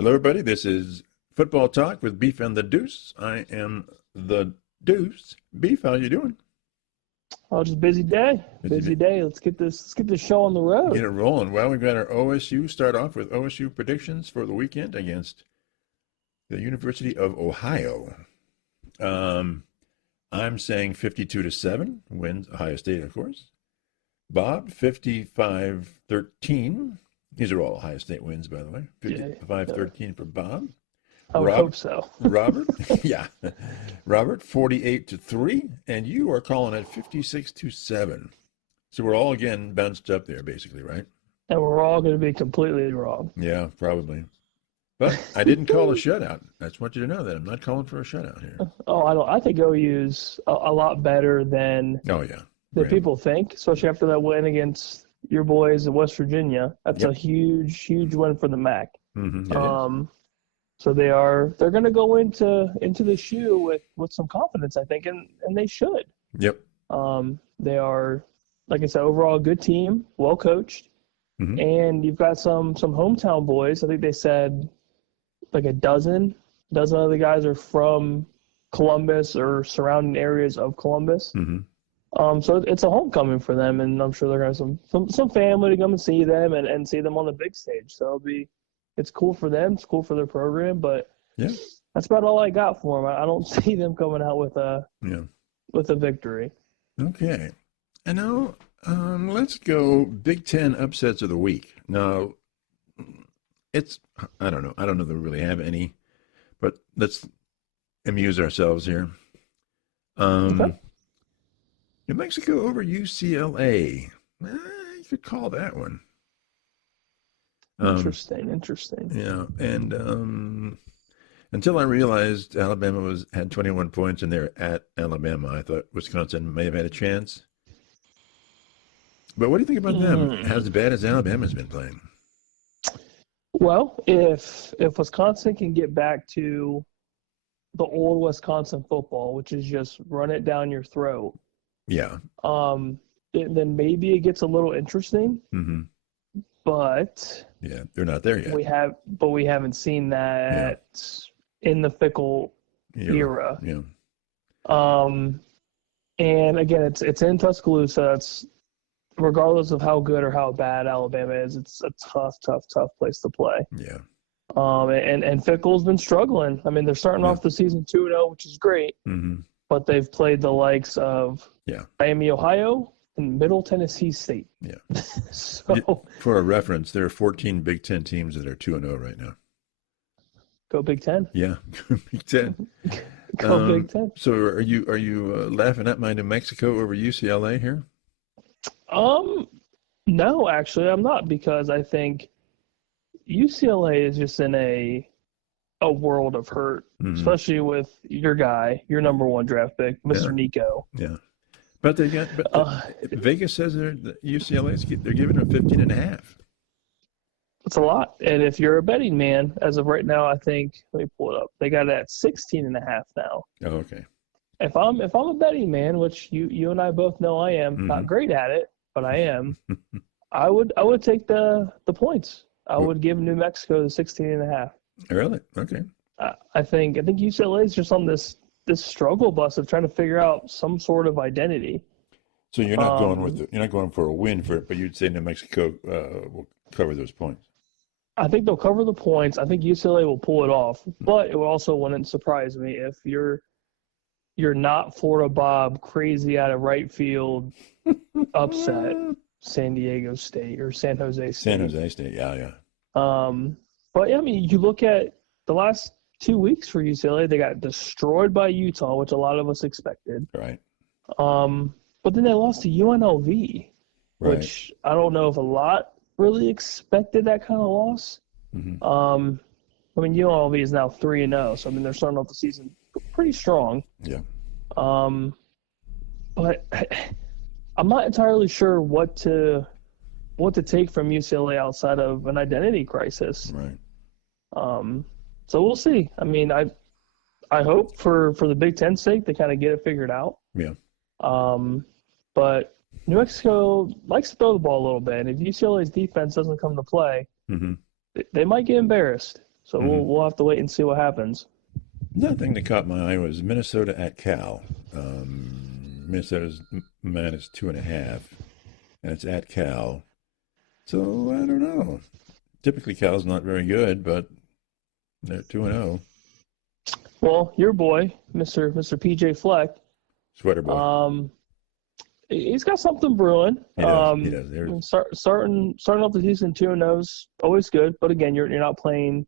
Hello, everybody. This is Football Talk with Beef and the Deuce. I am the Deuce. Beef, how you doing? Oh, just busy day. Busy day. Let's get this show on the Get road. it rolling. Well, we've got our OSU. Start off with OSU predictions for the weekend against the University of Ohio. I'm saying 52-7 wins Ohio State, of course. Bob, 55-13. These are all Ohio State wins, by the way. 55-13 for Bob. I would hope so. Robert, yeah. Robert, 48-3. And you are calling it 56-7. So we're all, again, bounced up there, basically, right? And we're all going to be completely wrong. Yeah, probably. But I didn't call a shutout. I just want you to know that. I'm not calling for a shutout here. Oh, I think OU's a lot better than people think, especially after that win against your boys in West Virginia. That's a huge, huge win for the MAC. Mm-hmm. So they're going to go into the shoe with some confidence, I think, and they should. Yep. They are, like I said, overall a good team, well coached, and you've got some hometown boys. I think they said like a dozen of the guys are from Columbus or surrounding areas of Columbus. So it's a homecoming for them, and I'm sure they're going to have some family to come and see them and see them on the big stage. So it's cool for them. It's cool for their program, but that's about all I got for them. I don't see them coming out with a victory. Okay. And now let's go Big Ten upsets of the week. Now, I don't know that we really have any, but let's amuse ourselves here. Okay. New Mexico over UCLA. You could call that one. Interesting. Yeah, and until I realized Alabama had 21 points and they're at Alabama, I thought Wisconsin may have had a chance. But what do you think about them? As bad as Alabama's been playing? Well, if Wisconsin can get back to the old Wisconsin football, which is just run it down your throat, then maybe it gets a little interesting. But they're not there yet. We haven't seen that in the Fickle era. Yeah. And again, it's in Tuscaloosa. It's regardless of how good or how bad Alabama is, it's a tough place to play. Yeah. And Fickle's been struggling. I mean, they're starting off the season 2-0, which is great. But they've played the likes of Miami, Ohio, and Middle Tennessee State. Yeah. So for a reference, there are 14 Big Ten teams that are 2-0 right now. Go Big Ten. Yeah, Big Ten. Go Big Ten. So are you laughing at my New Mexico over UCLA here? No, actually, I'm not, because I think UCLA is just in a world of hurt, especially with your guy, your number one draft pick, Mr. Nico. Yeah. But Vegas says they're giving them 15.5. That's a lot. And if you're a betting man, as of right now, I think, let me pull it up. They got it at 16.5 now. Oh, okay. If I'm a betting man, which you and I both know I am, not great at it, but I am, I would take the points. I would give New Mexico the 16.5. Really? Okay. I think UCLA is just on this struggle bus of trying to figure out some sort of identity. So you're not you're not going for a win for it, but you'd say New Mexico will cover those points. I think they'll cover the points. I think UCLA will pull it off, but it also wouldn't surprise me if you're not Florida Bob crazy out of right field upset San Diego State or San Jose State. San Jose State, yeah. But yeah, I mean, you look at the last 2 weeks for UCLA, they got destroyed by Utah, which a lot of us expected. Right. But then they lost to UNLV, which I don't know if a lot really expected that kind of loss. I mean, UNLV is now 3-0, so I mean they're starting off the season pretty strong. Yeah. But I'm not entirely sure what to take from UCLA outside of an identity crisis. Right. So we'll see. I mean, I hope for the Big Ten's sake they kind of get it figured out. Yeah. But New Mexico likes to throw the ball a little bit, and if UCLA's defense doesn't come to play, they might get embarrassed. So we'll have to wait and see what happens. Another thing that caught my eye was Minnesota at Cal. Minnesota's minus 2.5, and it's at Cal. So I don't know. Typically, Cal's not very good, but they're 2-0. Well, your boy, Mr. PJ Fleck, Sweater boy. He's got something brewing. He does. Starting off the season 2-0 is always good, but again, you're not playing,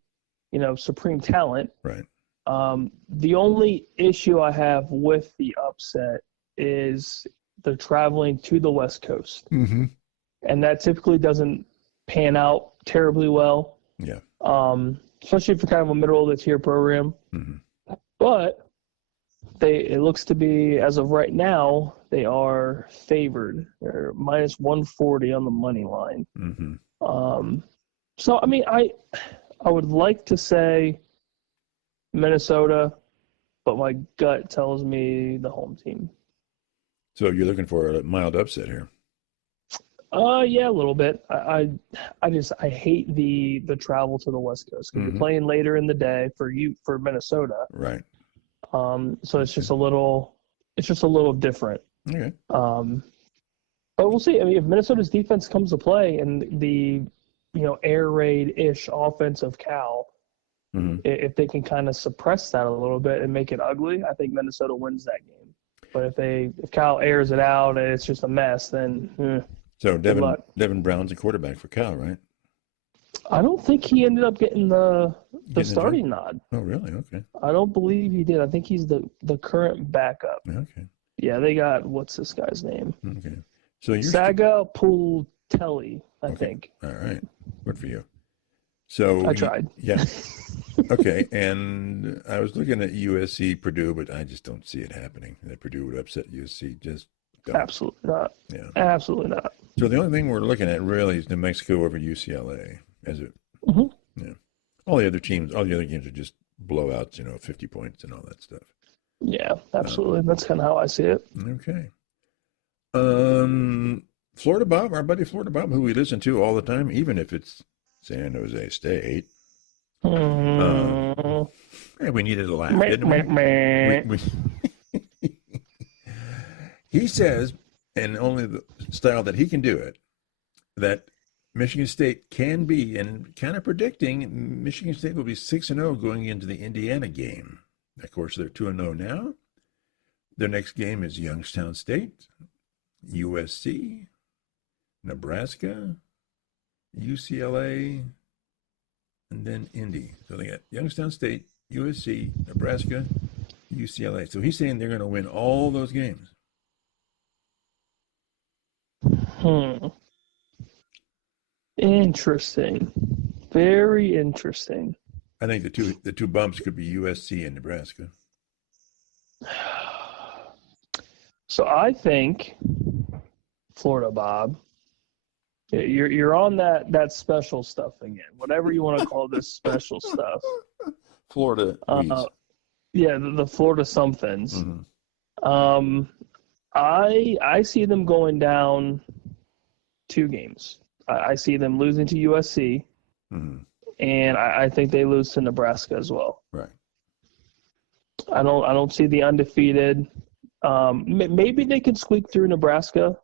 supreme talent. Right. The only issue I have with the upset is they're traveling to the West Coast, and that typically doesn't pan out terribly well. Yeah. Especially for kind of a middle of the tier program. But it looks to be, as of right now, they are favored. They're minus 140 on the money line. So I mean, I would like to say Minnesota, but my gut tells me the home team. So you're looking for a mild upset here? Yeah, a little bit. I hate the travel to the West Coast because you're playing later in the day for Minnesota. Right. So it's just a little different. Okay. But we'll see. I mean, if Minnesota's defense comes to play and the air raid-ish offense of Cal, if they can kind of suppress that a little bit and make it ugly, I think Minnesota wins that game. But if Cal airs it out and it's just a mess, then so Devin Brown's a quarterback for Cal, right? I don't think he ended up getting the starting nod. Oh, really? Okay. I don't believe he did. I think he's the current backup. Okay. Yeah, they got, what's this guy's name? Okay. So you're Saga Pultelli, I think. All right. Good for you. So I tried. Yeah. Okay. And I was looking at USC Purdue, but I just don't see it happening. That Purdue would upset USC. Just don't. Absolutely not. Yeah. Absolutely not. So the only thing we're looking at really is New Mexico over UCLA. Yeah. All the other games are just blowouts, 50 points and all that stuff. Yeah, absolutely. That's kind of how I see it. Okay. Florida Bob, our buddy Florida Bob, who we listen to all the time, even if it's San Jose State. Hey, we needed a laugh, didn't we? He says, and only the style that he can do it, that Michigan State can be, and kind of predicting Michigan State will be 6-0 going into the Indiana game. Of course, they're 2-0 now. Their next game is Youngstown State, USC, Nebraska, UCLA, and then Indy. So they got Youngstown State, USC, Nebraska, UCLA. So he's saying they're going to win all those games. Interesting. Very interesting. I think the two bumps could be USC and Nebraska. So I think Florida Bob, you're on that special stuff again. Whatever you want to call this special stuff. Florida. Yeah, the Florida somethings. I see them going down 2 games. I see them losing to USC, and I think they lose to Nebraska as well. Right. I don't see the undefeated. Maybe they can squeak through Nebraska.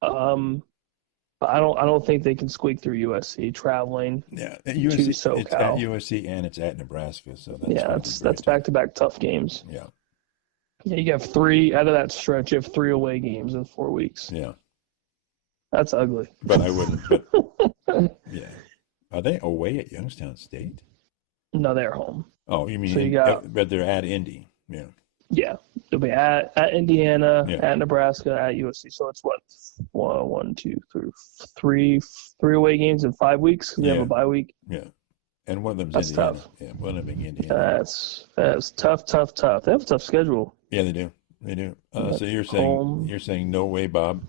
But I don't think they can squeak through USC traveling. Yeah, USC, to SoCal. It's at USC and it's at Nebraska, so that's back-to-back tough games. Yeah. Yeah, you have 3 out of that stretch. You have 3 away games in 4 weeks. Yeah. That's ugly. But I wouldn't. But, yeah. Are they away at Youngstown State? No, they're home. Oh, you mean? So but they're at Indy. Yeah. Yeah, they'll be at Indiana, at Nebraska, at USC. So it's what 1, 2, 3 away games in 5 weeks. They have a bye week. Yeah, and one of them's that's Indiana. Tough. Yeah, one of them being Indiana. That's tough. They have a tough schedule. Yeah, they do. So you're saying no way, Bob?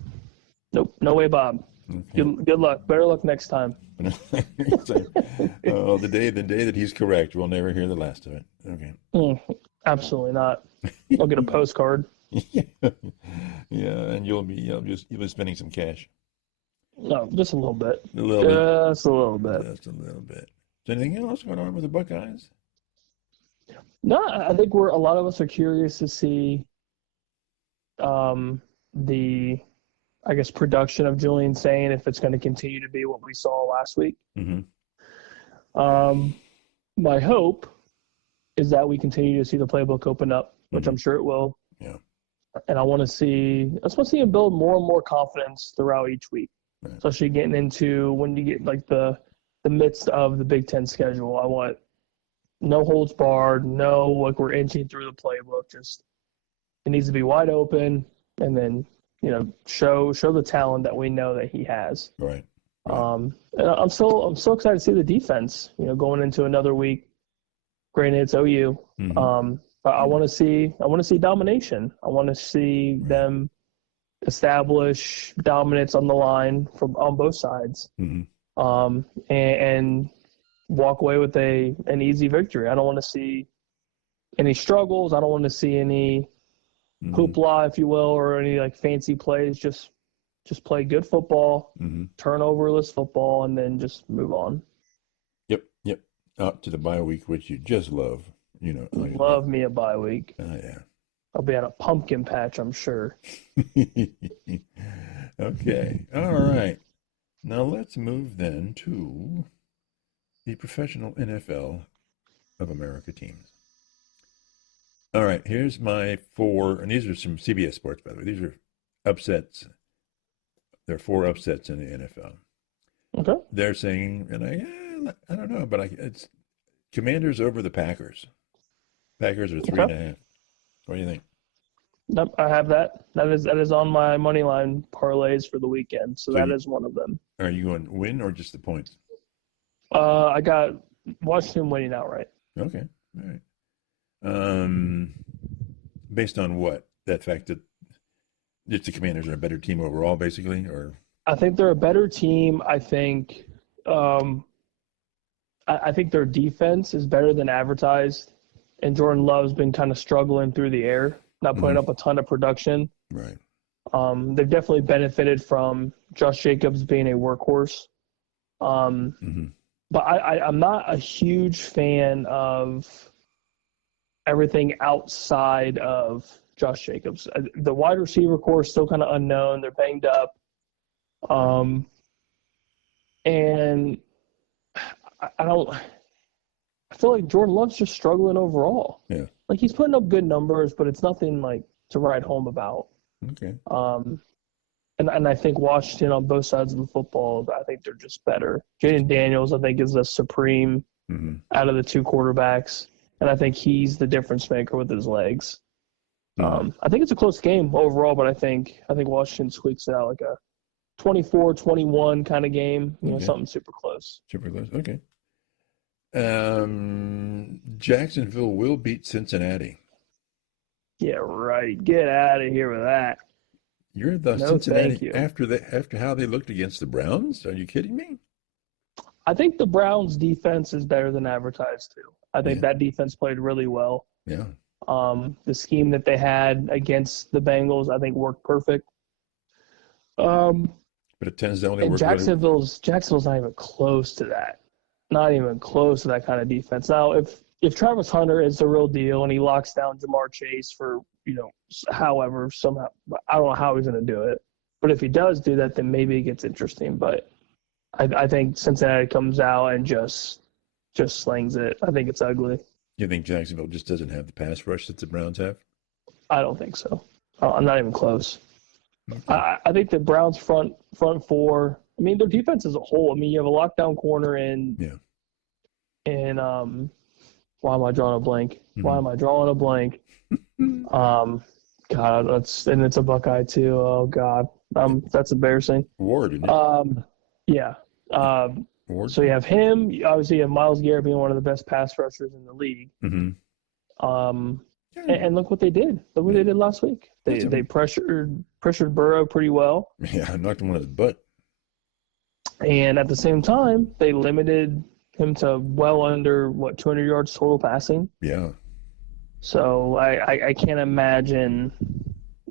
Nope, no way, Bob. Okay. Good luck. Better luck next time. The day that he's correct, we'll never hear the last of it. Okay. Absolutely not. I'll get a postcard. Yeah, and you'll be spending some cash. No, just a little bit. A little bit. Just a little bit. Just a little bit. Is anything else going on with the Buckeyes? No, I think a lot of us are curious to see the, I guess, production of Julian Sane, if it's going to continue to be what we saw last week. My hope is that we continue to see the playbook open up, which I'm sure it will. Yeah. And I want to see him build more and more confidence throughout each week, especially getting into when you get like the midst of the Big Ten schedule. I want no holds barred, no like we're inching through the playbook. Just it needs to be wide open, and then show the talent that we know that he has. Right. And I'm so excited to see the defense. Going into another week. Granted, it's OU. But I want to see domination. I want to see them establish dominance on the line on both sides, and walk away with an easy victory. I don't want to see any struggles. I don't want to see any hoopla, if you will, or any like fancy plays. Just play good football, turnoverless football, and then just move on. Yep. Up to the bye week, which you just love. Love me a bye week. Oh, yeah. I'll be at a pumpkin patch, I'm sure. Okay. All right. Now let's move then to the professional NFL of America teams. All right. Here's my 4, and these are some CBS Sports, by the way. These are upsets. There are 4 upsets in the NFL. Okay. They're saying, and I don't know, but it's Commanders over the Packers. Packers are 3.5. What do you think? Nope, I have that. That is on my money line parlays for the weekend. So that is one of them. Are you going win or just the points? I got Washington winning outright. Okay. All right. Based on what? That fact that just the Commanders are a better team overall, basically, or? I think they're a better team. I think their defense is better than advertised, and Jordan Love's been kind of struggling through the air, not putting up a ton of production. Right. They've definitely benefited from Josh Jacobs being a workhorse. But I'm not a huge fan of everything outside of Josh Jacobs. The wide receiver core is still kind of unknown. They're banged up. And I feel like Jordan Love's just struggling overall. Yeah. Like he's putting up good numbers, but it's nothing like to write home about. Okay. And I think Washington on both sides of the football, I think they're just better. Jaden Daniels, I think, is the supreme out of the 2 quarterbacks, and I think he's the difference maker with his legs. I think it's a close game overall, but I think Washington squeaks it out like a 24-21 kind of game, something super close. Super close. Okay. Jacksonville will beat Cincinnati. Yeah, right. Get out of here with that. You're the No, Cincinnati thank you. after how they looked against the Browns? Are you kidding me? I think the Browns' defense is better than advertised too. I think that defense played really well. Yeah. The scheme that they had against the Bengals, I think, worked perfect. But it tends to only and work. Jacksonville's not even close to that. Not even close to that kind of defense. Now, if Travis Hunter is the real deal and he locks down Jamar Chase for, however, somehow, I don't know how he's going to do it. But if he does do that, then maybe it gets interesting. But I think Cincinnati comes out and just slings it. I think it's ugly. You think Jacksonville just doesn't have the pass rush that the Browns have? I don't think so. I'm not even close. Okay. I think the Browns front 4. I mean, their defense as a whole. I mean, you have a lockdown corner in. Yeah. And why am I drawing a blank? Why am I drawing a blank? God, it's a Buckeye too. Oh God, that's embarrassing. Ward, isn't it? Yeah. Ward. So you have him. Obviously, you have Myles Garrett being one of the best pass rushers in the league. And look what they did. Look what they did last week. They pressured Burrow pretty well. Yeah, knocked him on his butt. And at the same time, they limited him to well under 200 yards total passing. Yeah. So I can't imagine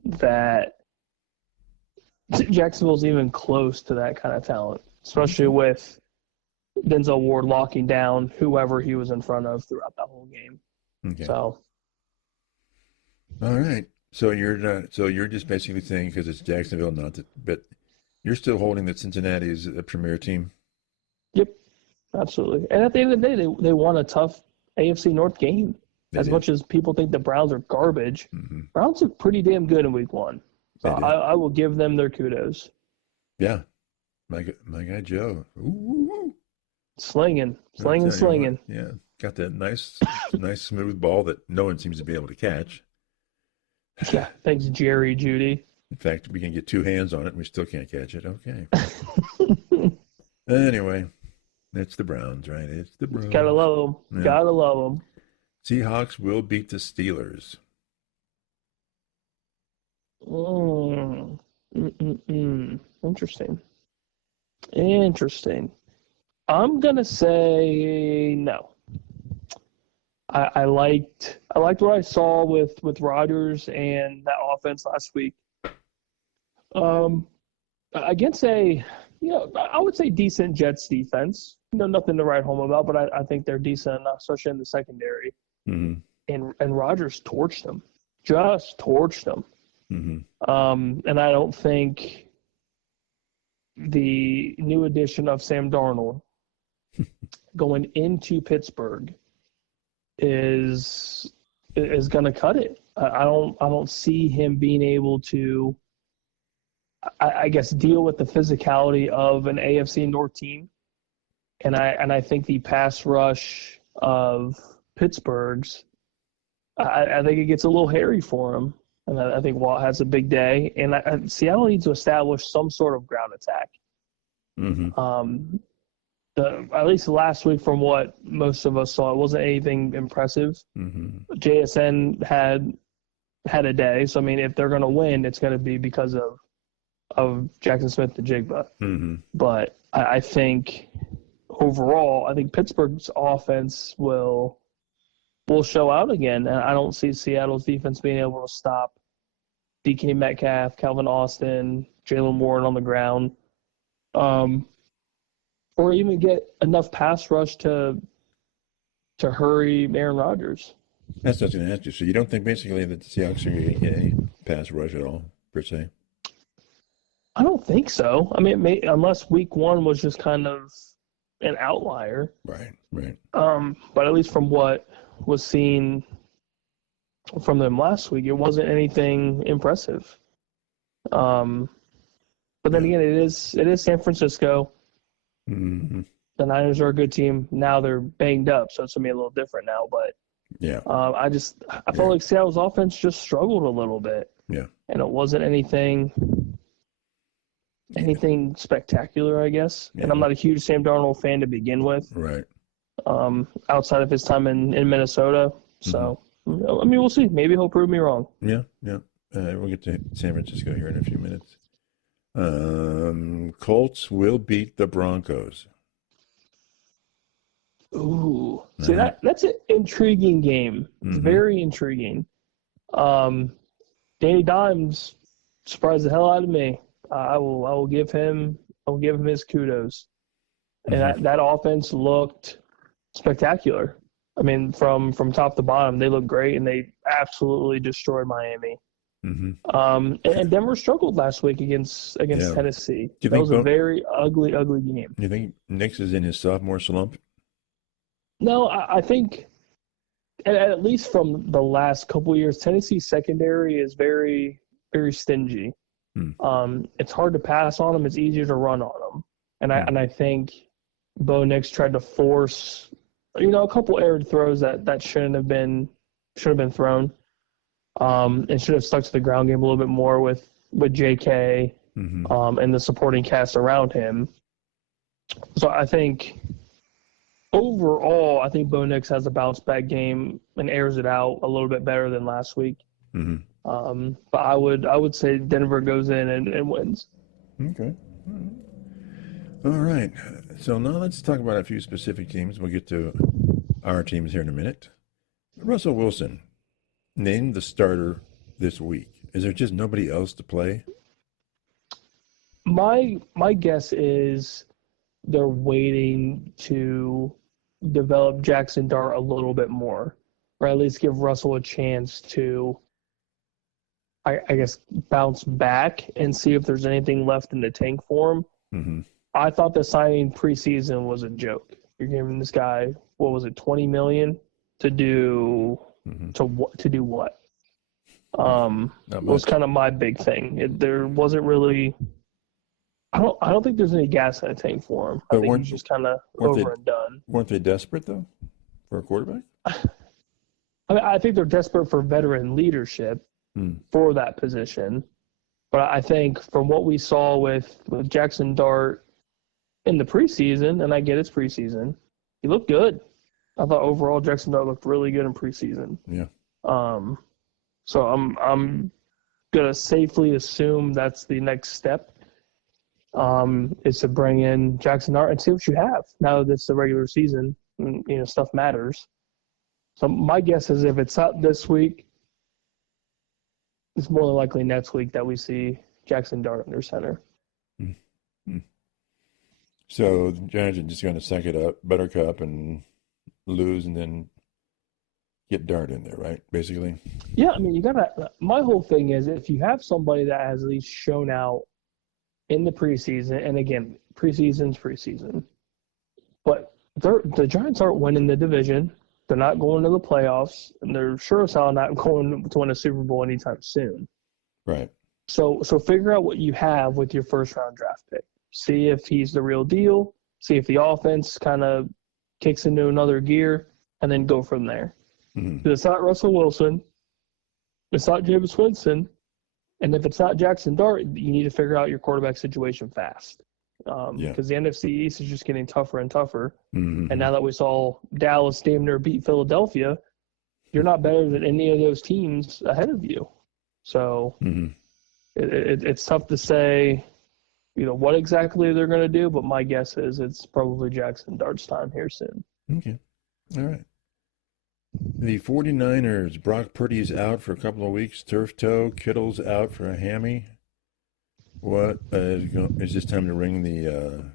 that Jacksonville's even close to that kind of talent, especially with Denzel Ward locking down whoever he was in front of throughout that whole game. Okay. So, all right. So you're just basically saying because it's Jacksonville, but you're still holding that Cincinnati is a premier team. yep, absolutely. And at the end of the day, they won a tough AFC North game. As much as people think the Browns are garbage, Browns look pretty damn good in Week 1. So I will give them their kudos. Yeah, my guy Joe, ooh. slinging. Yeah, got that nice smooth ball that no one seems to be able to catch. Yeah, thanks, Jerry Judy. In fact, we can get 2 hands on it and we still can't catch it. Okay. Anyway, it's the Browns, right? It's the Browns. Gotta love them. Yeah. Gotta love them. Seahawks will beat the Steelers. Interesting. I'm gonna say no. I liked what I saw with Rodgers and that offense last week. Against I would say decent Jets defense. Nothing to write home about, but I think they're decent enough, especially in the secondary. Mm-hmm. And Rodgers torched them, just torched them. Mm-hmm. And I don't think the new addition of Sam Darnold going into Pittsburgh is going to cut it. I don't see him being able to, I guess, deal with the physicality of an AFC North team. And I think the pass rush of Pittsburgh's, I think it gets a little hairy for him. And I think Watt has a big day. And Seattle needs to establish some sort of ground attack. Mm-hmm. At least last week, from what most of us saw, it wasn't anything impressive. Mm-hmm. JSN had a day. So, I mean, if they're going to win, it's going to be because of Jackson Smith and Jigba. Mm-hmm. But I think overall, I think Pittsburgh's offense will show out again. And I don't see Seattle's defense being able to stop DK Metcalf, Calvin Austin, Jalen Warren on the ground. Or even get enough pass rush to hurry Aaron Rodgers. That's what I was going to ask you. So you don't think basically that the Seahawks are going to get any pass rush at all, per se? I don't think so. I mean, unless Week 1 was just kind of an outlier. Right. But at least from what was seen from them last week, it wasn't anything impressive. But then again, it is San Francisco. Mm-hmm. The Niners are a good team. Now they're banged up, so it's going to be a little different now. But yeah, I felt like Seattle's offense just struggled a little bit. Yeah. And it wasn't anything spectacular, I guess. Yeah. And I'm not a huge Sam Darnold fan to begin with. Right. Outside of his time in Minnesota. So, I mean, we'll see. Maybe he'll prove me wrong. Yeah. We'll get to San Francisco here in a few minutes. Colts will beat the Broncos. Ooh. See, that's an intriguing game. It's very intriguing. Danny Dimes surprised the hell out of me. I will give him his kudos. And that offense looked spectacular. I mean, from top to bottom, they looked great, and they absolutely destroyed Miami. And Denver struggled last week against Tennessee. That was a very ugly game. You think Nix is in his sophomore slump? No, I think, at least from the last couple of years, Tennessee's secondary is very, very stingy. It's hard to pass on them. It's easier to run on them. And I think Bo Nix tried to force, a couple errant throws that should have been thrown. And should have stuck to the ground game a little bit more with JK and the supporting cast around him. So I think overall, Bo Nix has a bounce back game and airs it out a little bit better than last week. But I would say Denver goes in and wins. Okay. All right. So now let's talk about a few specific teams. We'll get to our teams here in a minute. Russell Wilson named the starter this week. Is there just nobody else to play? My guess is they're waiting to develop Jackson Dart a little bit more, or at least give Russell a chance to, I guess, bounce back and see if there's anything left in the tank for him. Mm-hmm. I thought the signing preseason was a joke. You're giving this guy, what was it, $20 million to do to do what? Was kind of my big thing. There wasn't really. I don't think there's any gas in the tank for him. I think he's just kind of over and done. Weren't they desperate though for a quarterback? I mean, I think they're desperate for veteran leadership for that position. But I think from what we saw with Jackson Dart in the preseason, and I get it's preseason, he looked good. I thought overall Jackson Dart looked really good in preseason. Yeah. So I'm gonna safely assume that's the next step. Is to bring in Jackson Dart and see what you have now that it's the regular season. And, stuff matters. So my guess is if it's not this week, it's more than likely next week that we see Jackson Dart under center. Mm-hmm. So the Giants are just going to suck it up, Buttercup, and lose, and then get Dart in there, right? Basically. Yeah, I mean, you gotta. My whole thing is if you have somebody that has at least shown out in the preseason, and again, preseason's preseason, but the Giants aren't winning the division. They're not going to the playoffs, and they're sure as hell not going to win a Super Bowl anytime soon. Right. So figure out what you have with your first-round draft pick. See if he's the real deal. See if the offense kind of kicks into another gear, and then go from there. Mm-hmm. It's not Russell Wilson. It's not Jameis Winston. And if it's not Jackson Dart, you need to figure out your quarterback situation fast. Because the NFC East is just getting tougher and tougher. Mm-hmm. And now that we saw Dallas damn near beat Philadelphia, you're not better than any of those teams ahead of you. So it's tough to say, what exactly they're going to do. But my guess is it's probably Jackson Dart's time here soon. Okay. All right. The 49ers, Brock Purdy's out for a couple of weeks, turf toe. Kittle's out for a hammy. What is this time to ring the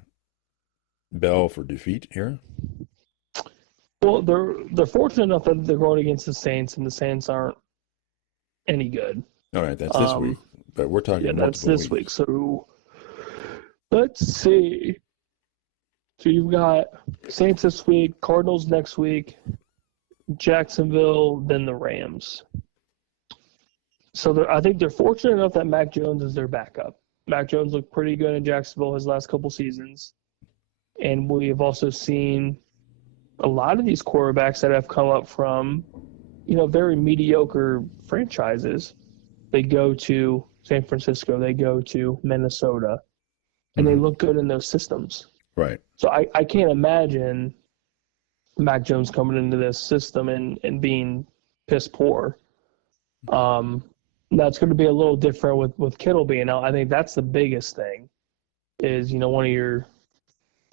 bell for defeat here? Well, they're fortunate enough that they're going against the Saints, and the Saints aren't any good. All right, that's this week, but we're talking that's this week. So let's see. So you've got Saints this week, Cardinals next week, Jacksonville, then the Rams. So I think they're fortunate enough that Mac Jones is their backup. Mac Jones looked pretty good in Jacksonville his last couple seasons. And we have also seen a lot of these quarterbacks that have come up from, very mediocre franchises. They go to San Francisco, they go to Minnesota, and they look good in those systems. Right. So I can't imagine Mac Jones coming into this system and being piss poor. That's going to be a little different with Kittle being out. I think that's the biggest thing is, one of your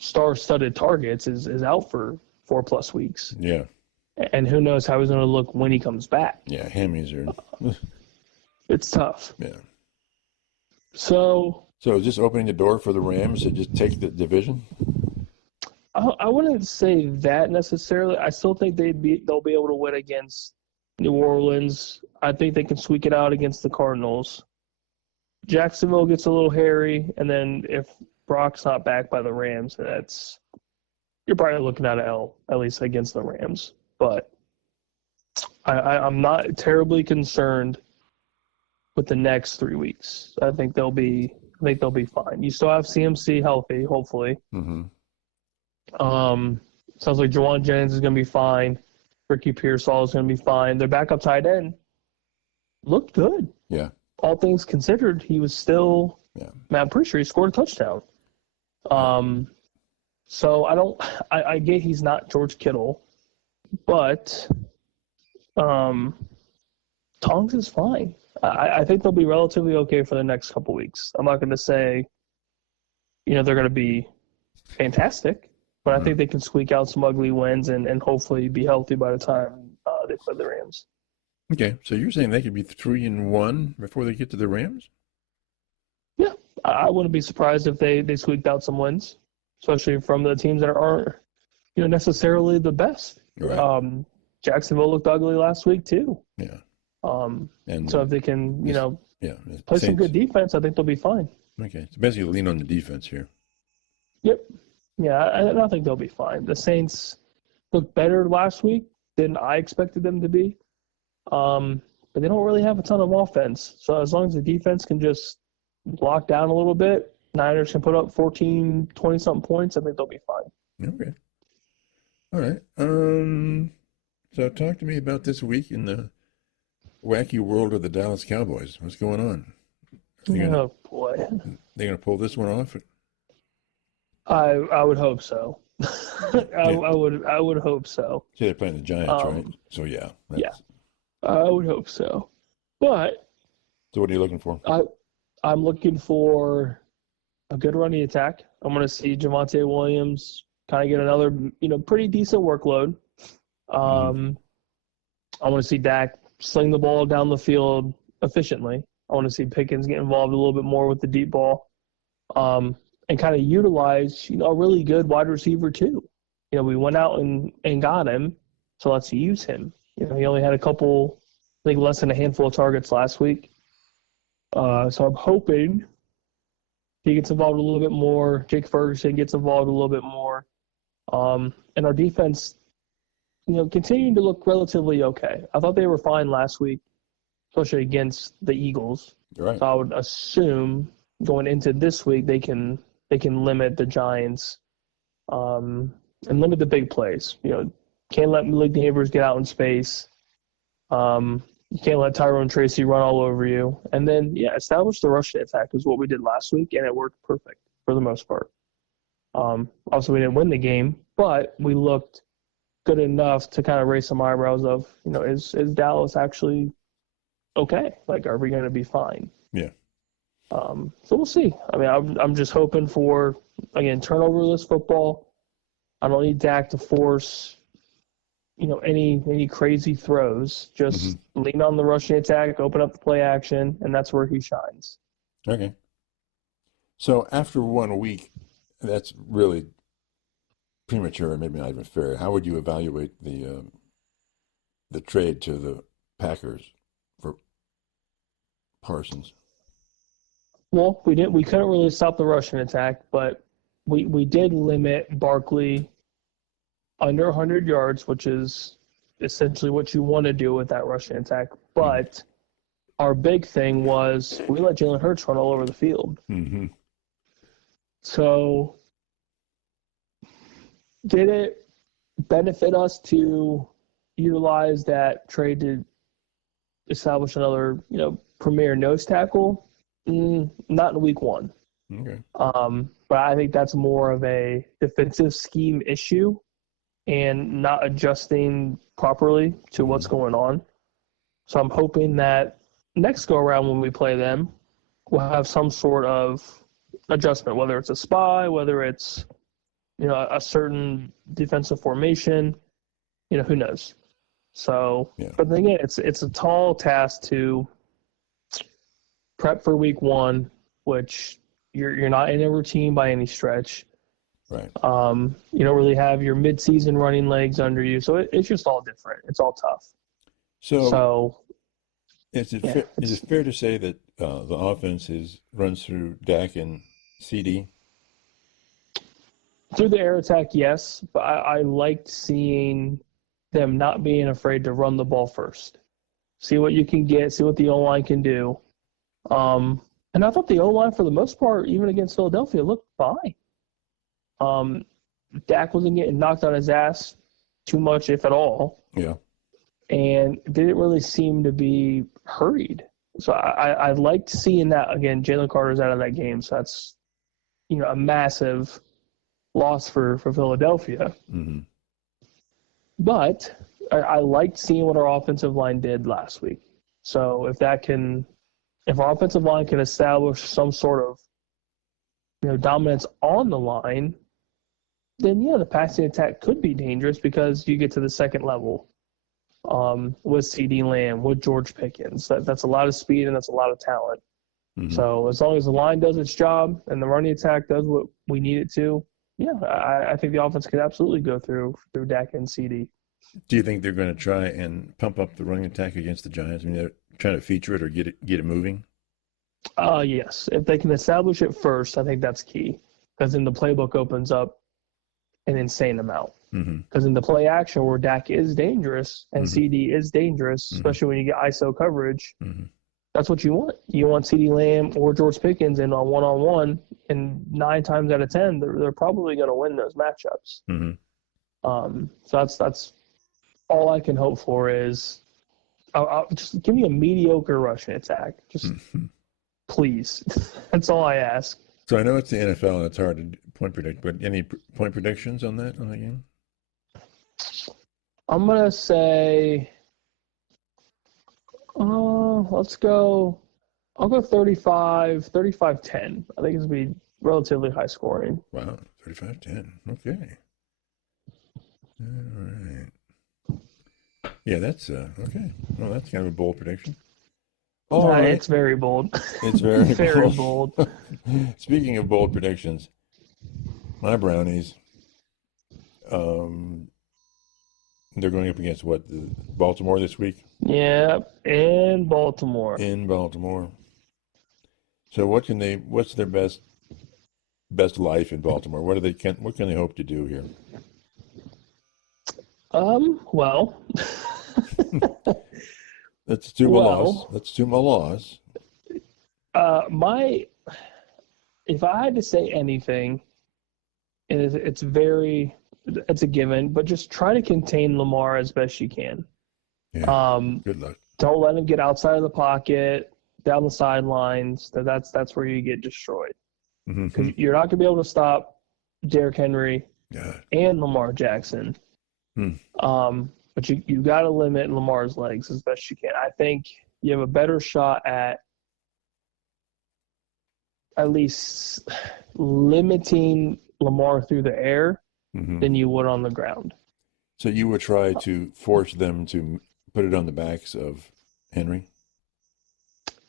star-studded targets is out for 4+ weeks. Yeah. And who knows how he's going to look when he comes back. Yeah, hammies are... It's tough. Yeah. So is this opening the door for the Rams to just take the division? I wouldn't say that necessarily. I still think they'll be able to win against New Orleans. I think they can squeak it out against the Cardinals. Jacksonville gets a little hairy, and then if Brock's not back by the Rams, you're probably looking at an L, at least against the Rams. But I'm not terribly concerned with the next 3 weeks. I think they'll be fine. You still have CMC healthy, hopefully. Mm-hmm. Sounds like Juwan Jennings is going to be fine. Ricky Pearsall is going to be fine. Their backup tight end looked good. Yeah. All things considered, he was still. Yeah. Man, I'm pretty sure he scored a touchdown. So I get he's not George Kittle, but Tongs is fine. I think they'll be relatively okay for the next couple weeks. I'm not going to say, they're going to be fantastic, but I think they can squeak out some ugly wins and hopefully be healthy by the time they play the Rams. Okay, so you're saying they could be 3-1 before they get to the Rams? Yeah, I wouldn't be surprised if they squeaked out some wins. especially from the teams that aren't, necessarily the best. Right. Jacksonville looked ugly last week too. Yeah. And so if they can, play some good defense, I think they'll be fine. Okay. So basically lean on the defense here. Yep. Yeah, I think they'll be fine. The Saints looked better last week than I expected them to be. But they don't really have a ton of offense. So as long as the defense can just lock down a little bit, Niners can put up 14, 20-something points, I think they'll be fine. Okay. All right. So talk to me about this week in the wacky world of the Dallas Cowboys. What's going on? Oh, boy. They're going to pull this one off? I would hope so. I would hope so. See, they're playing the Giants, right? So, yeah. Yeah. I would hope so. But so what are you looking for? I'm looking for a good running attack. I'm going to see Javonte Williams kind of get another, pretty decent workload. I want to see Dak sling the ball down the field efficiently. I want to see Pickens get involved a little bit more with the deep ball, and kind of utilize, a really good wide receiver too. We went out and got him, so let's use him. He only had a couple, I think less than a handful of targets last week. So I'm hoping he gets involved a little bit more. Jake Ferguson gets involved a little bit more. And our defense, continuing to look relatively okay. I thought they were fine last week, especially against the Eagles. Right. So I would assume going into this week they can limit the Giants, and limit the big plays. Can't let Malik Neighbors get out in space. You can't let Tyrone Tracy run all over you. And then, establish the rushing attack is what we did last week, and it worked perfect for the most part. Also, we didn't win the game, but we looked good enough to kind of raise some eyebrows of, is Dallas actually okay? Like, are we going to be fine? Yeah. So we'll see. I mean, I'm just hoping for, again, turnoverless football. I don't need Dak to force, any crazy throws. Just lean on the rushing attack, open up the play action, and that's where he shines. Okay. So after 1 week, that's really premature and maybe not even fair. How would you evaluate the trade to the Packers for Parsons? Well, we couldn't really stop the rushing attack, but we did limit Barkley under 100 yards, which is essentially what you want to do with that rushing attack. But our big thing was we let Jalen Hurts run all over the field. Mm-hmm. So did it benefit us to utilize that trade to establish another, premier nose tackle? Not in week one. Okay. But I think that's more of a defensive scheme issue and not adjusting properly to what's going on. So I'm hoping that next go around when we play them, we'll have some sort of adjustment, whether it's a spy, whether it's, a certain defensive formation, who knows. So, But then again, it's a tall task to prep for week one, which you're not in a routine by any stretch. Right. You don't really have your midseason running legs under you, so it's just all different. It's all tough. So is it fair to say that the offense runs through Dak and CD? Through the air attack, yes, but I liked seeing them not being afraid to run the ball first. See what you can get, see what the O-line can do. And I thought the O-line, for the most part, even against Philadelphia, looked fine. Dak wasn't getting knocked on his ass too much, if at all. Yeah. And didn't really seem to be hurried. So I liked seeing that. Again, Jalen Carter's out of that game, so that's, a massive loss for Philadelphia. Mm-hmm. But I liked seeing what our offensive line did last week. So if our offensive line can establish some sort of, dominance on the line, then the passing attack could be dangerous because you get to the second level with CeeDee Lamb, with George Pickens. That's a lot of speed and that's a lot of talent. Mm-hmm. So as long as the line does its job and the running attack does what we need it to, Yeah, I think the offense could absolutely go through Dak and CD. Do you think they're going to try and pump up the running attack against the Giants? I mean, they're trying to feature it or get it moving. Yes, if they can establish it first, I think that's key, because then the playbook opens up an insane amount. Because in the play action where Dak is dangerous and CD is dangerous, especially when you get ISO coverage, that's what you want. You want CD Lamb or George Pickens in on one-on-one, and 9 times out of 10, they're probably going to win those matchups. So that's all I can hope for is I'll just give me a mediocre rushing attack. Just please. That's all I ask. So I know it's the NFL and it's hard to point predict, but any point predictions on that game? I'm going to say, let's go. I'll go 35-10. I think it's going to be relatively high scoring. Wow, 35-10. Okay. All right. Yeah, that's okay. Well, that's kind of a bold prediction. All right. It's very bold. It's very very bold. Speaking of bold predictions, my Brownies, they're going up against what, Baltimore this week? Yeah, in Baltimore. In Baltimore. So what's their best life in Baltimore? What can they hope to do here? Well, Let's assume a loss. Let's assume a loss. If I had to say anything, it's a given, but just try to contain Lamar as best you can. Yeah. Good luck. Don't let him get outside of the pocket, down the sidelines. That's where you get destroyed. Because you're not going to be able to stop Derrick Henry and Lamar Jackson. But you got to limit Lamar's legs as best you can. I think you have a better shot at least limiting Lamar through the air than you would on the ground. So you would try to force them to put it on the backs of Henry?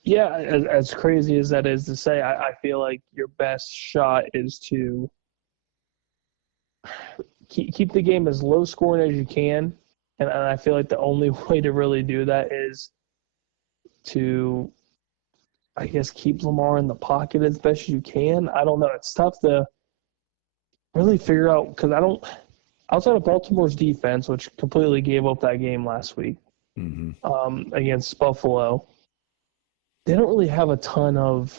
Yeah, as crazy as that is to say, I feel like your best shot is to keep the game as low scoring as you can. And I feel like the only way to really do that is to, I guess, keep Lamar in the pocket as best as you can. I don't know. It's tough to really figure out because outside of Baltimore's defense, which completely gave up that game last week against Buffalo, they don't really have a ton of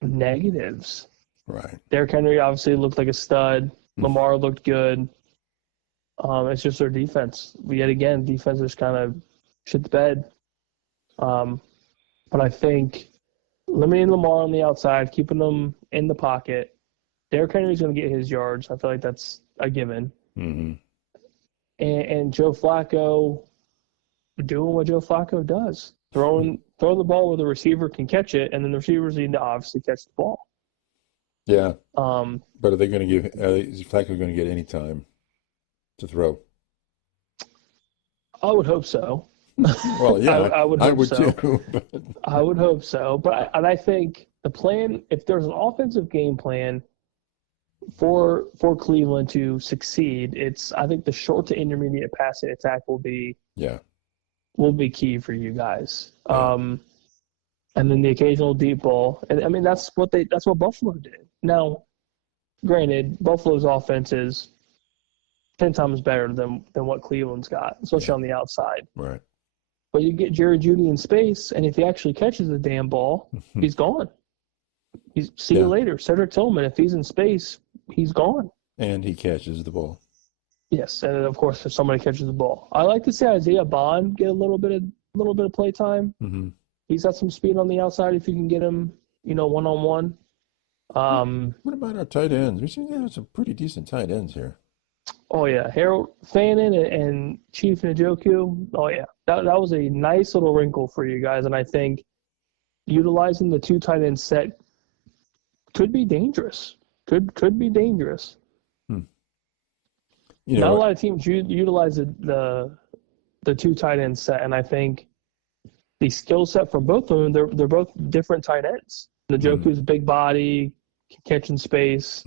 negatives. Right. Derrick Henry obviously looked like a stud. Lamar looked good. It's just their defense. Yet again, defense just kind of shit the bed. But I think limiting Lamar on the outside, keeping them in the pocket, Derrick Henry's going to get his yards. I feel like that's a given. And Joe Flacco doing what Joe Flacco does. Throw the ball where the receiver can catch it, and then the receivers need to obviously catch the ball. Yeah. But is Flacco going to get any time to throw? I would hope so. Well, yeah, I would hope so. Too. But... I would hope so. But I think the plan, if there's an offensive game plan for Cleveland to succeed, I think the short to intermediate passing attack will be key for you guys. And then the occasional deep ball. And I mean that's what Buffalo did. Now, granted, Buffalo's offense is 10 times better than what Cleveland's got, especially on the outside. Right. But you get Jerry Jeudy in space, and if he actually catches the damn ball, he's gone. See you later. Cedric Tillman, if he's in space, he's gone. And he catches the ball. Yes, and of course, if somebody catches the ball. I like to see Isaiah Bond get a little bit of play time. He's got some speed on the outside if you can get him, one-on-one. What about our tight ends? We seem to have some pretty decent tight ends here. Oh, yeah. Harold Fannin and Chief Njoku. Oh, yeah. That was a nice little wrinkle for you guys, and I think utilizing the 2 tight end set could be dangerous. Could be dangerous. Not a lot of teams utilize the 2 tight end set, and I think the skill set from both of them, they're both different tight ends. Njoku's big body, can catch in space.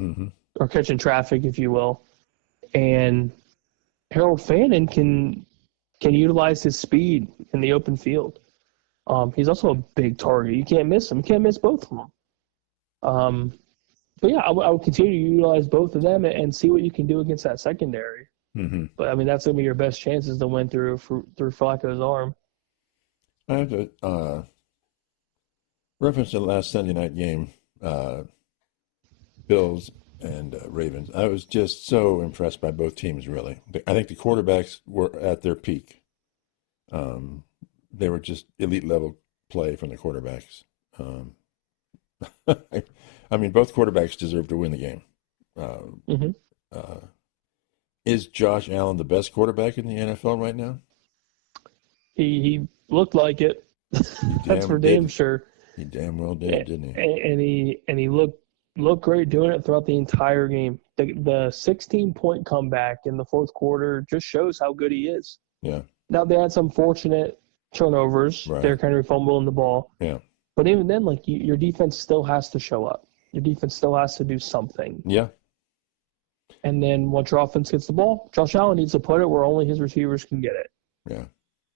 or catching traffic, if you will. And Harold Fannin can utilize his speed in the open field. He's also a big target. You can't miss him. You can't miss both of them. But yeah, I would continue to utilize both of them and see what you can do against that secondary. Mm-hmm. But I mean, that's gonna be your best chances to win through Flacco's arm. I have to reference the last Sunday night game, Bills and Ravens. I was just so impressed by both teams, really. I think the quarterbacks were at their peak. They were just elite level play from the quarterbacks. I mean, both quarterbacks deserve to win the game. Is Josh Allen the best quarterback in the NFL right now? He looked like it. That's for damn sure. He damn well did, didn't he? And he looked great doing it throughout the entire game. The 16-point comeback in the fourth quarter just shows how good he is. Yeah. Now they had some fortunate turnovers. Right. Derrick Henry fumbling the ball. Yeah. But even then, like your defense still has to show up. Your defense still has to do something. Yeah. And then once your offense gets the ball, Josh Allen needs to put it where only his receivers can get it. Yeah.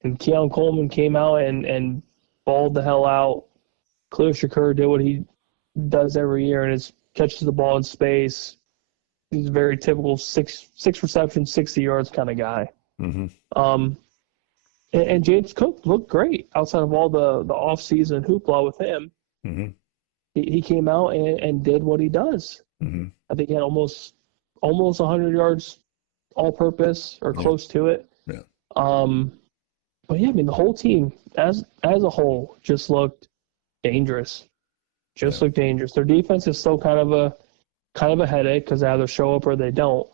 And Keon Coleman came out and balled the hell out. Khalil Shakur did what he does every year, and is catches the ball in space. He's a very typical six receptions, 60 yards kind of guy. Mm-hmm. And James Cook looked great outside of all the off-season hoopla with him. Mm-hmm. He came out and did what he does. Mm-hmm. I think he had almost 100 yards all-purpose or close to it. Yeah. But yeah, I mean the whole team as a whole just looked dangerous. Looked dangerous. Their defense is still kind of a headache because they either show up or they don't.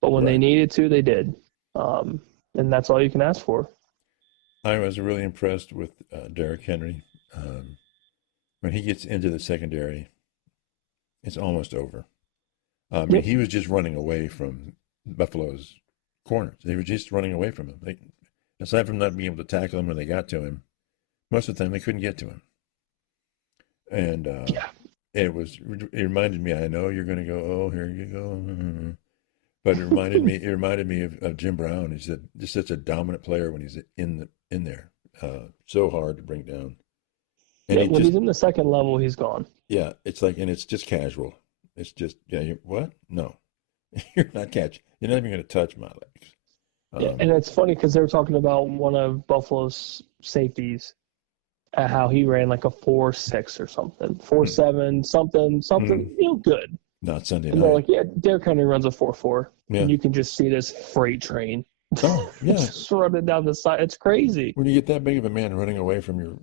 But when they needed to, they did. And that's all you can ask for. I was really impressed with Derrick Henry. When he gets into the secondary, it's almost over. He was just running away from Buffalo's corners. They were just running away from him. Aside from not being able to tackle him when they got to him, most of the time they couldn't get to him. And it reminded me. I know you're going to go, oh, here you go, but it reminded me of Jim Brown. He's just such a dominant player when he's in there. So hard to bring down. And when he's in the second level, he's gone. Yeah, it's like, and it's just casual. It's just, what? No, you're not catching. You're not even going to touch my legs. And it's funny because they were talking about one of Buffalo's safeties, how he ran like a 4.6 or something, 4.7, something, good. Not Sunday night. And they're like, yeah, Derrick Henry runs a 4.4. Yeah. And you can just see this freight train. Oh, yeah. Just running down the side. It's crazy. When you get that big of a man running away from your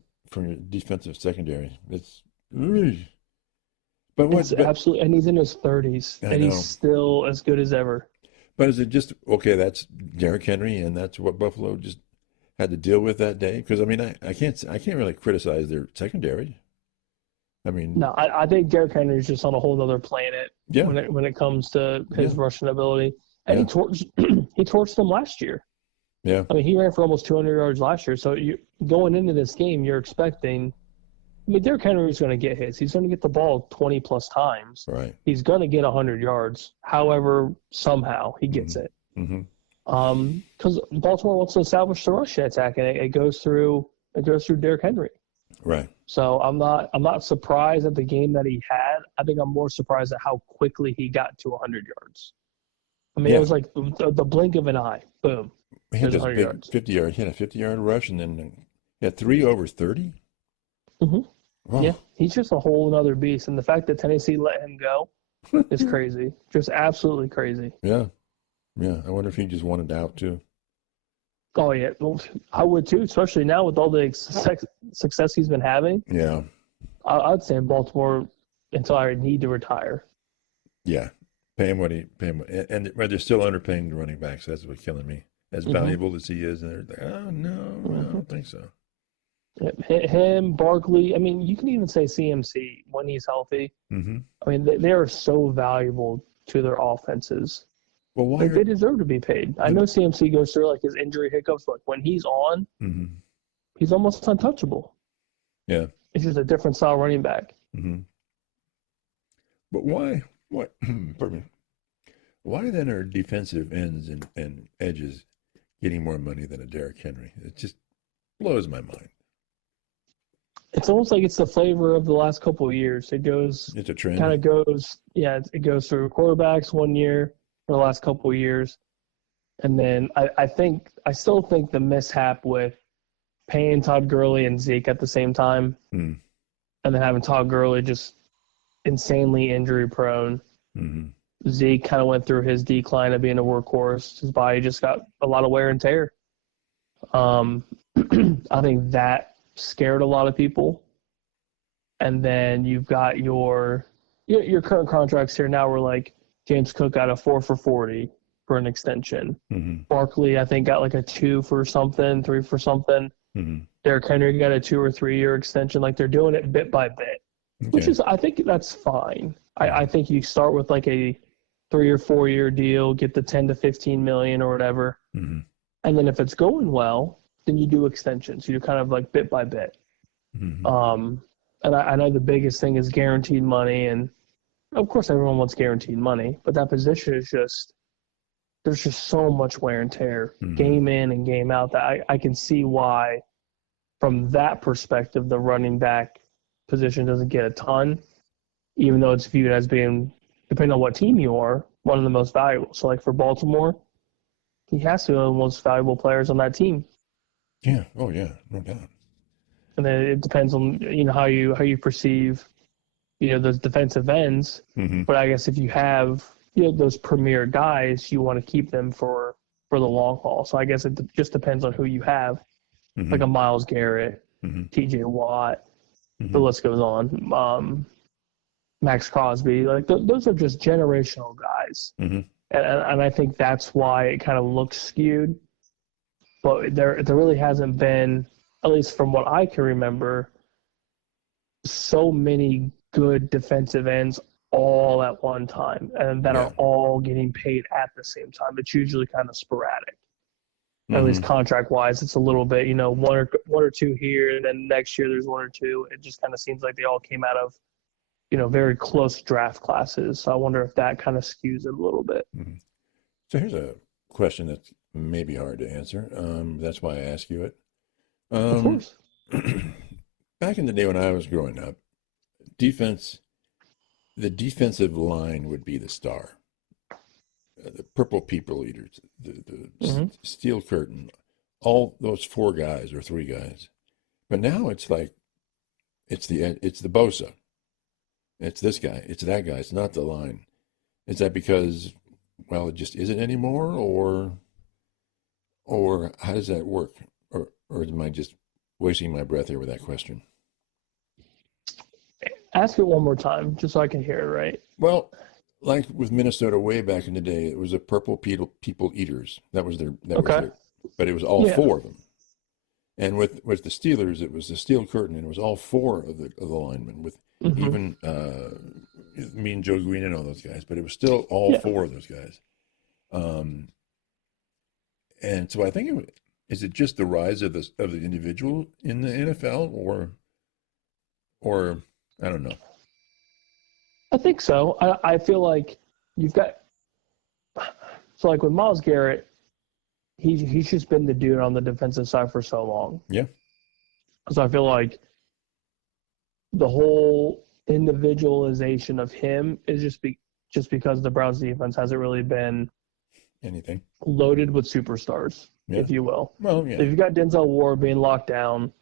defensive secondary, it's absolutely, and he's in his 30s, and he's still as good as ever. But is it just that's Derrick Henry, and that's what Buffalo just had to deal with that day? Because I mean, I can't really criticize their secondary. I mean, no, I think Derrick Henry is just on a whole other planet. Yeah. When it comes to his rushing ability, and he torched them last year. Yeah. I mean, he ran for almost 200 yards last year. So going into this game, you're expecting. I mean, Derrick Henry is going to get his. He's going to get the ball 20 plus times. Right. He's going to get 100 yards. However, somehow he gets it. Mm-hmm. Because Baltimore wants to establish the rush attack, and it goes through Derrick Henry. Right. So I'm not surprised at the game that he had. I think I'm more surprised at how quickly he got to 100 yards. I mean, it was like the blink of an eye. Boom. He had this big 50 yard. He had a 50-yard rush, and then he had 3 over 30. Mm-hmm. Oh. Yeah, he's just a whole other beast, and the fact that Tennessee let him go is crazy. Just absolutely crazy. Yeah. I wonder if he just wanted out too. Oh yeah, well, I would too, especially now with all the success he's been having. Yeah. I'd say in Baltimore until I need to retire. Yeah. Pay him what and they're still underpaying the running backs. That's what's killing me. As valuable as he is, and they're like, oh no, I don't think so. Him, Barkley. I mean, you can even say CMC when he's healthy. Mm-hmm. I mean, they are so valuable to their offenses. Well, they deserve to be paid. I know CMC goes through like his injury hiccups, but when he's on, he's almost untouchable. Yeah, it's just a different style running back. Mm-hmm. But why? What? Pardon me. Why then are defensive ends and edges getting more money than a Derrick Henry? It just blows my mind. It's almost like it's the flavor of the last couple of years. It goes, It's a trend. kind of goes, yeah, it goes through quarterbacks one year for the last couple of years. And then I still think the mishap with paying Todd Gurley and Zeke at the same time, and then having Todd Gurley just insanely injury prone. Zeke kind of went through his decline of being a workhorse. His body just got a lot of wear and tear. I think that scared a lot of people. And then you've got your current contracts here now were like James Cook got a 4 for $40 for an extension. Barkley, I think, got like a 2 for something, 3 for something. Derrick Henry got a 2 or 3 year extension. Like they're doing it bit by bit, which is, I think that's fine. I think you start with like a 3 or 4 year deal, get the 10 to 15 million or whatever. And then if it's going well, then you do extensions. You do kind of like bit by bit. And I know the biggest thing is guaranteed money. And of course everyone wants guaranteed money, but that position is just, there's just so much wear and tear, game in and game out, that I can see why, from that perspective, the running back position doesn't get a ton, even though it's viewed as being, depending on what team you are, one of the most valuable. So, like for Baltimore, he has to be one of the most valuable players on that team. Yeah. Oh, yeah. No doubt. And then it depends on how you perceive those defensive ends. But I guess if you have those premier guys, you want to keep them for the long haul. So I guess it just depends on who you have, like a Myles Garrett, T.J. Watt. The list goes on. Max Crosby, like those are just generational guys, and I think that's why it kind of looks skewed. But there really hasn't been, at least from what I can remember, so many good defensive ends all at one time, and that are all getting paid at the same time. It's usually kind of sporadic. At least contract-wise, it's a little bit, one or two here, and then next year there's 1 or 2. It just kind of seems like they all came out of, very close draft classes. So I wonder if that kind of skews it a little bit. So here's a question that's maybe hard to answer. That's why I ask you it. Of course. Back in the day when I was growing up, the defensive line would be the star. The purple people eaters, the steel curtain, all those 4 guys or 3 guys. But now it's like, it's the Bosa. It's this guy. It's that guy. It's not the line. Is that because, well, it just isn't anymore, or how does that work? Or am I just wasting my breath here with that question? Ask it one more time, just so I can hear it right. Well, like with Minnesota way back in the day, it was the purple people eaters. That was their. But it was all 4 of them. And with the Steelers, it was the steel curtain, and it was all 4 of the linemen, with even me and Joe Green and all those guys. But it was still all 4 of those guys. And so I think is it just the rise of the individual in the NFL, or I don't know. I think so. I feel like you've got, so like with Myles Garrett, he's just been the dude on the defensive side for so long. Yeah. So I feel like the whole individualization of him is just because the Browns defense hasn't really been anything loaded with superstars, if you will. Well, yeah. So you've got Denzel Ward being locked down,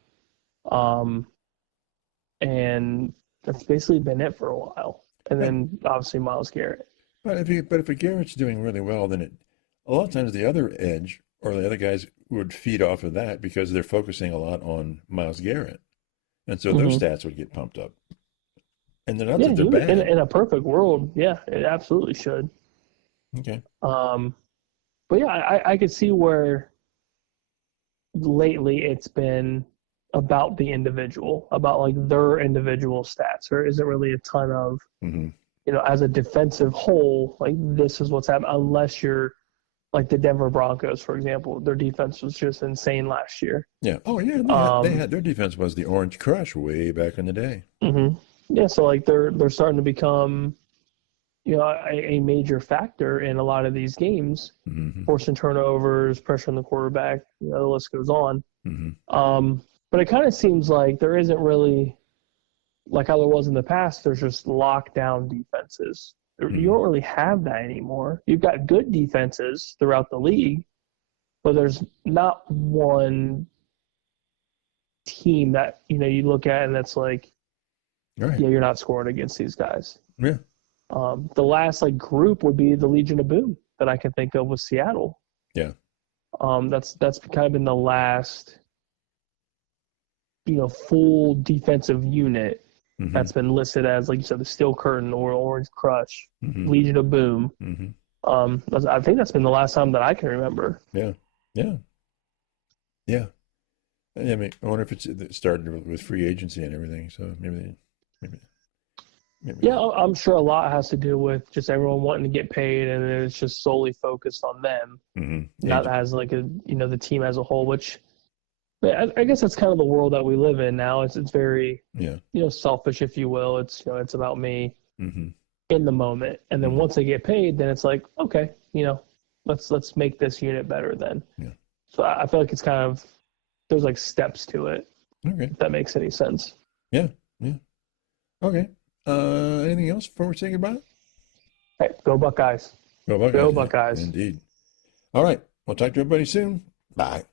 and that's basically been it for a while. And then obviously Myles Garrett. But if a Garrett's doing really well, then a lot of times the other edge or the other guys would feed off of that because they're focusing a lot on Myles Garrett, and so those stats would get pumped up. And they're not that they're bad. In a perfect world, it absolutely should. Okay. But yeah, I could see where lately it's been about the individual, about like their individual stats. There isn't really a ton of, as a defensive whole, like this is what's happening, unless you're like the Denver Broncos, for example. Their defense was just insane last year. Yeah. Oh, yeah. They had their defense was the Orange Crush way back in the day. Yeah, so like they're starting to become a major factor in a lot of these games, forcing turnovers, pressure on the quarterback. The list goes on. But it kind of seems like there isn't really, like how there was in the past, there's just lockdown defenses. You don't really have that anymore. You've got good defenses throughout the league, but there's not one team that you look at and that's like, yeah, you're not scoring against these guys. Yeah. The last group would be the Legion of Boom that I can think of with Seattle. Yeah. That's kind of been the last full defensive unit that's been listed as, like you said, the Steel Curtain or Orange Crush, Legion of Boom. I think that's been the last time that I can remember. Yeah. I mean, I wonder if it started with free agency and everything. So maybe. Yeah, I'm sure a lot has to do with just everyone wanting to get paid, and then it's just solely focused on them, not as the team as a whole. Which I guess that's kind of the world that we live in now. It's very selfish, if you will. It's it's about me in the moment, and then once they get paid, then it's like, okay, let's make this unit better then. Yeah. So I feel like it's kind of there's steps to it. Okay. If that makes any sense. Yeah. Okay. Anything else before we say goodbye? Hey, go Buckeyes. Go Buckeyes. Go Buckeyes. Indeed. All right. We'll talk to everybody soon. Bye.